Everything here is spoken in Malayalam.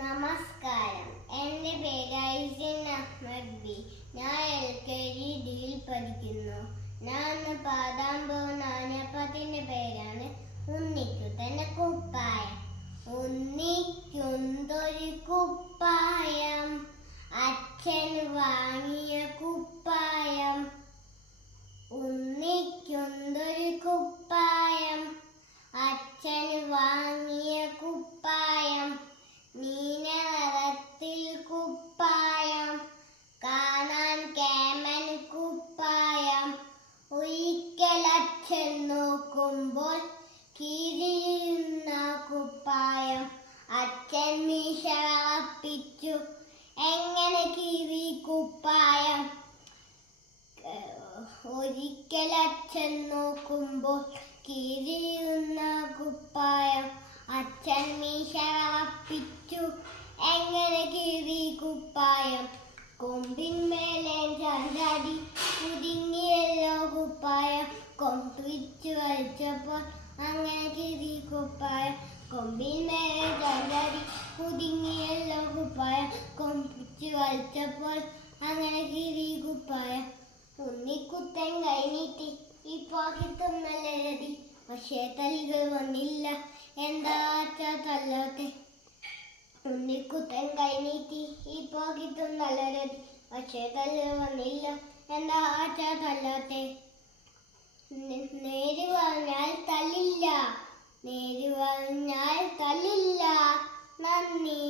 നമസ്കാരം. എൻ്റെ പേര് ഐസിൻ അഹമ്മദ് ബി. ഞാൻ LKG പഠിക്കുന്നു. ഞാൻ ഇന്ന് പാടാൻ പോകുന്ന ആനപ്പാട്ടിൻ്റെ പേരാണ് ഉണ്ണിക്കുട്ടൻ്റെ കുപ്പായം. ഉണ്ണിക്കൊന്തൊരു കുപ്പായം, അച്ഛൻ വാങ്ങിയ കുപ്പായം. ഉണ്ണിക്കൊന്തൊരു കുപ്പായം, അച്ഛൻ വാങ്ങിയ കുപ്പായം. നീലനിറത്തിൽ കുപ്പായം, കാണാൻ കേമൻ കുപ്പായം. ഒരിക്കൽ അച്ഛൻ നോക്കുമ്പോൾ കീറിയുന്ന കുപ്പായം. അച്ഛൻ മീശ വളപ്പിച്ചു, എങ്ങനെ കീറി കുപ്പായം. ഒരിക്കൽ അച്ഛൻ നോക്കുമ്പോൾ കീറിയുന്ന കുപ്പായം. അച്ഛൻ മീശ വളപ്പിച്ചു, എങ്ങനെ കീറി കുപ്പായം. കൊമ്പിന്മേലെ ചാഞ്ചാടി കുടുങ്ങിയല്ലോ കുപ്പായം. കൊമ്പിച്ചു വലിച്ചപ്പോൾ അങ്ങനെ കീറി കുപ്പായം. കൊമ്പിന്മേലെ ചാഞ്ചാടി കുടുങ്ങിയല്ലോ കുപ്പായം. കൊമ്പിച്ചു വലിച്ചപ്പോൾ അങ്ങനെ കീറി കുപ്പായം. ഉണ്ണിക്കുട്ടൻ കൈനീട്ടി, ഇപ്പൊ കിട്ടുന്നല്ല രതി. പക്ഷേ തല്ലുകൾ വന്നില്ല, എന്താ തല്ലാത്തെ. ഉണ്ണിക്കുട്ടൻ കൈനീട്ടി, ഇപ്പൊ കിട്ടുന്നല്ല രതി. പക്ഷേ തല്ലുകൾ വന്നില്ല, എന്താ തല്ലാത്തെ. നേര് പറഞ്ഞാൽ തല്ലില്ല, നേര് പറഞ്ഞാൽ തല്ലില്ല. നന്ദി.